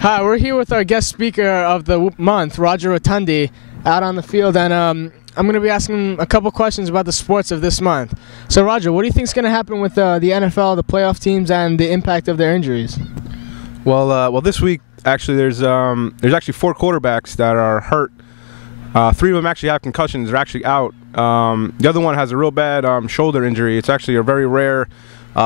Hi, we're here with our guest speaker of the month, Roger Rotondi, out on the field, and I'm going to be asking a couple questions about the sports of this month. So, Roger, what do you think is going to happen with the NFL, the playoff teams, and the impact of their injuries? Well, this week actually there's actually 4 quarterbacks that are hurt. 3 of them actually have concussions. They're actually out. The other one has a real bad shoulder injury. It's actually a very rare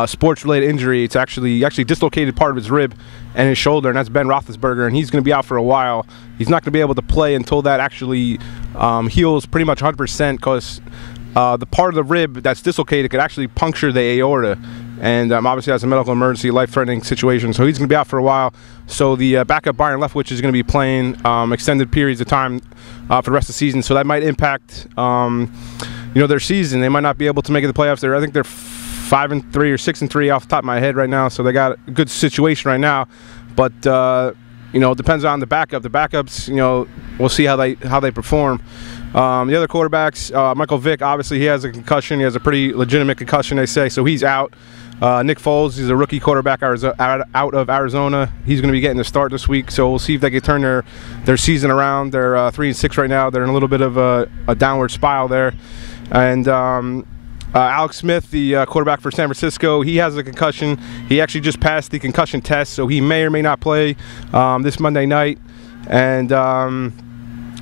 sports-related injury. It's actually dislocated part of his rib and his shoulder, and that's Ben Roethlisberger, and he's going to be out for a while. He's not going to be able to play until that actually heals pretty much 100%, because the part of the rib that's dislocated could actually puncture the aorta, and obviously that's a medical emergency, life-threatening situation, so he's going to be out for a while. So the backup Byron Leftwich is going to be playing extended periods of time for the rest of the season, so that might impact their season. They might not be able to make it to the playoffs. I think they're 5-3 or 6-3 off the top of my head right now, so they got a good situation right now. But it depends on the backup. The backups, we'll see how they perform. The other quarterbacks, Michael Vick, obviously he has a concussion. He has a pretty legitimate concussion, they say, so he's out. Nick Foles, he's a rookie quarterback out of Arizona. He's going to be getting the start this week, so we'll see if they can turn their season around. They're 3-6 right now. They're in a little bit of a downward spiral there. And Alex Smith, the quarterback for San Francisco, he has a concussion. He actually just passed the concussion test, so he may or may not play this Monday night. And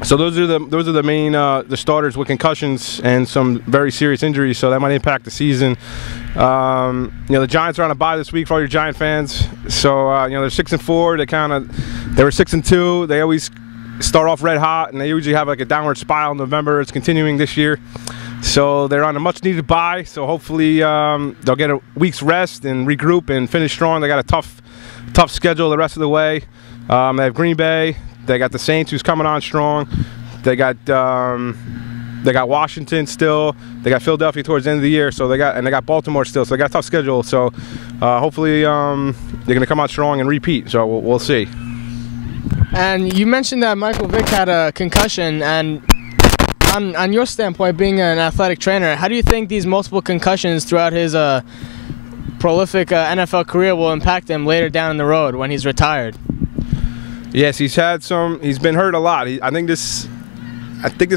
so those are the main the starters with concussions and some very serious injuries. So that might impact the season. The Giants are on a bye this week for all your Giant fans. So they're 6-4. They were 6-2. They always start off red hot, and they usually have like a downward spiral in November. It's continuing this year. So they're on a much-needed bye, so hopefully they'll get a week's rest and regroup and finish strong. They got a tough schedule the rest of the way. They have Green Bay. They got the Saints, who's coming on strong. They got Washington still. They got Philadelphia towards the end of the year. So they got Baltimore still. So they got a tough schedule. So hopefully they're going to come out strong and repeat. So we'll see. And you mentioned that Michael Vick had a concussion, and on your standpoint, being an athletic trainer, how do you think these multiple concussions throughout his prolific NFL career will impact him later down the road when he's retired? Yes, he's been hurt a lot. I think this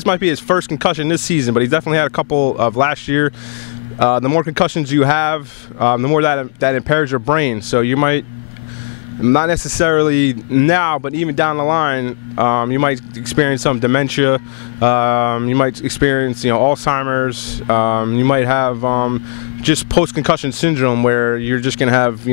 might be his first concussion this season, but he's definitely had a couple of last year. The more concussions you have, the more that impairs your brain. So you might, not necessarily now, but even down the line, you might experience some dementia. You might experience, Alzheimer's. You might have just post-concussion syndrome, where you're just going to have,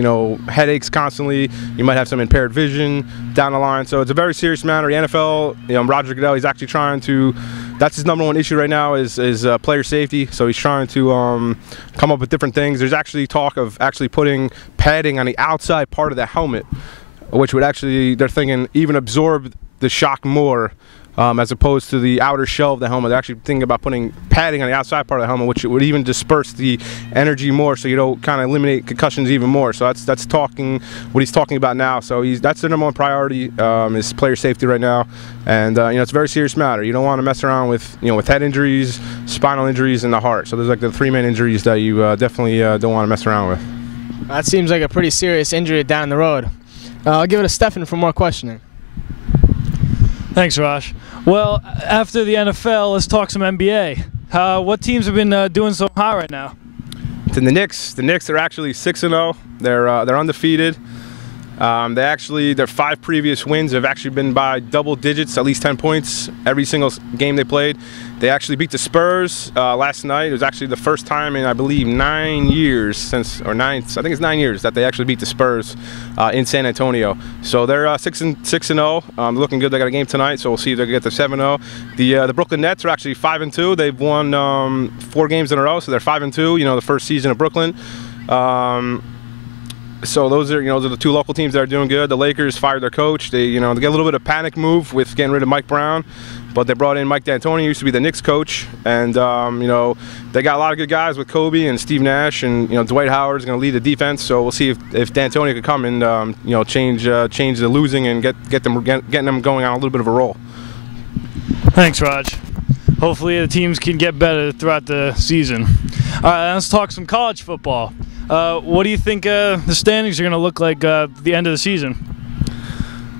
headaches constantly. You might have some impaired vision down the line. So it's a very serious matter. The NFL, Roger Goodell, he's actually trying to. That's his #1 issue right now is player safety. So he's trying to come up with different things. There's actually talk of actually putting padding on the outside part of the helmet, which would actually, they're thinking, even absorb the shock more, as opposed to the outer shell of the helmet. They're actually thinking about putting padding on the outside part of the helmet, which would even disperse the energy more, so you don't kind of eliminate concussions even more. So that's what he's talking about now. So that's their #1 priority, is player safety right now. And it's a very serious matter. You don't want to mess around with with head injuries, spinal injuries, and the heart. So there's like the 3 main injuries that you definitely don't want to mess around with. That seems like a pretty serious injury down the road. I'll give it to Stephan for more questioning. Thanks, Raj. Well, after the NFL, let's talk some NBA. What teams have been doing so hot right now? The Knicks. The Knicks are actually 6-0. They're undefeated. Their 5 previous wins have actually been by double digits, at least 10 points every single game they played. They actually beat the Spurs last night. It was actually the first time in, I believe, 9 years I think it's 9 years that they actually beat the Spurs in San Antonio. So they're 6-0. They're looking good. They got a game tonight, so we'll see if they can get to 7-0. The Brooklyn Nets are actually 5-2. They've won 4 games in a row, so they're 5-2. The first season of Brooklyn. So those are the 2 local teams that are doing good. The Lakers fired their coach. They get a little bit of panic move with getting rid of Mike Brown, but they brought in Mike D'Antoni, who used to be the Knicks coach, and they got a lot of good guys with Kobe and Steve Nash, and Dwight Howard is going to lead the defense. So we'll see if D'Antoni could come and change the losing and getting them going on a little bit of a roll. Thanks, Raj. Hopefully the teams can get better throughout the season. All right, let's talk some college football. What do you think the standings are going to look like at the end of the season?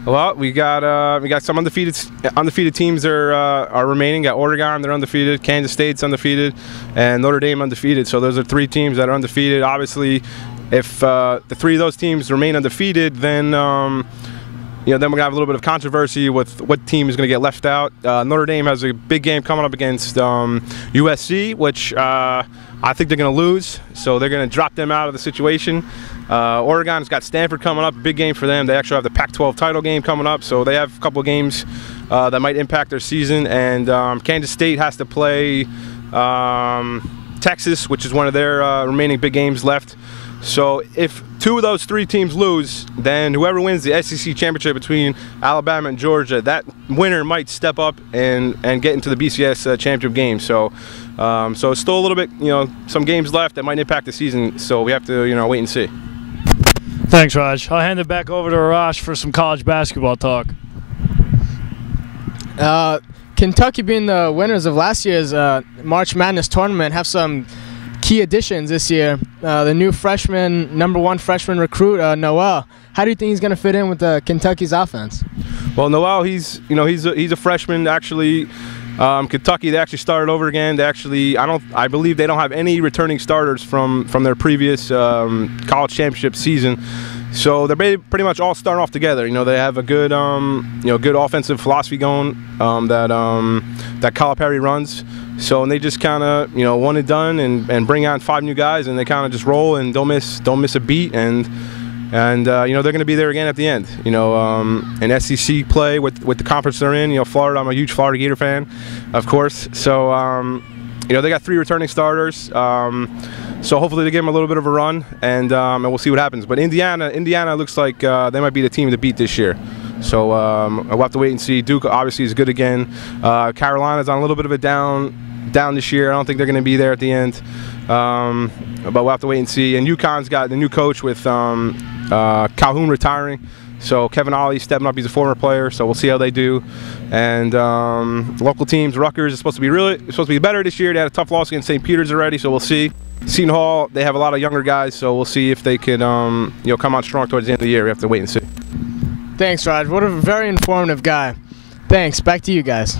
Well, we got some undefeated teams are remaining. Got Oregon, they're undefeated. Kansas State's undefeated, and Notre Dame undefeated. So those are 3 teams that are undefeated. Obviously, if the 3 of those teams remain undefeated, then then we're gonna have a little bit of controversy with what team is gonna get left out. Notre Dame has a big game coming up against USC, which I think they're gonna lose. So they're gonna drop them out of the situation. Oregon's got Stanford coming up, big game for them. They actually have the Pac-12 title game coming up, so they have a couple of games that might impact their season. And Kansas State has to play Texas, which is one of their remaining big games left. So if 2 of those 3 teams lose, then whoever wins the SEC championship between Alabama and Georgia, that winner might step up and get into the BCS championship game. So it's still a little bit, some games left that might impact the season. So we have to, wait and see. Thanks, Raj. I'll hand it back over to Arash for some college basketball talk. Kentucky, being the winners of last year's March Madness tournament, have some key additions this year. The new number 1 freshman recruit, Noel. How do you think he's going to fit in with Kentucky's offense? Well, Noel, he's a freshman. Actually, Kentucky, they actually started over again. I believe they don't have any returning starters from their previous college championship season. So they're pretty much all starting off together. They have a good good offensive philosophy going that Calipari runs. So and they just kind of one and done and bring on 5 new guys, and they kind of just roll and don't miss a beat, and they're going to be there again at the end. An SEC play with the conference they're in. Florida, I'm a huge Florida Gator fan, of course. So they got 3 returning starters. So hopefully they give them a little bit of a run, and we'll see what happens. But Indiana looks like they might be the team to beat this year. So we'll have to wait and see. Duke obviously is good again. Carolina's on a little bit of a down this year. I don't think they're going to be there at the end. But we'll have to wait and see. And UConn's got the new coach with Calhoun retiring. So Kevin Ollie stepping up. He's a former player. So we'll see how they do. And local teams, Rutgers is supposed to be better this year. They had a tough loss against St. Peter's already. So we'll see. Seton Hall, they have a lot of younger guys. So we'll see if they can come out strong towards the end of the year. We have to wait and see. Thanks, Raj. What a very informative guy. Thanks. Back to you guys.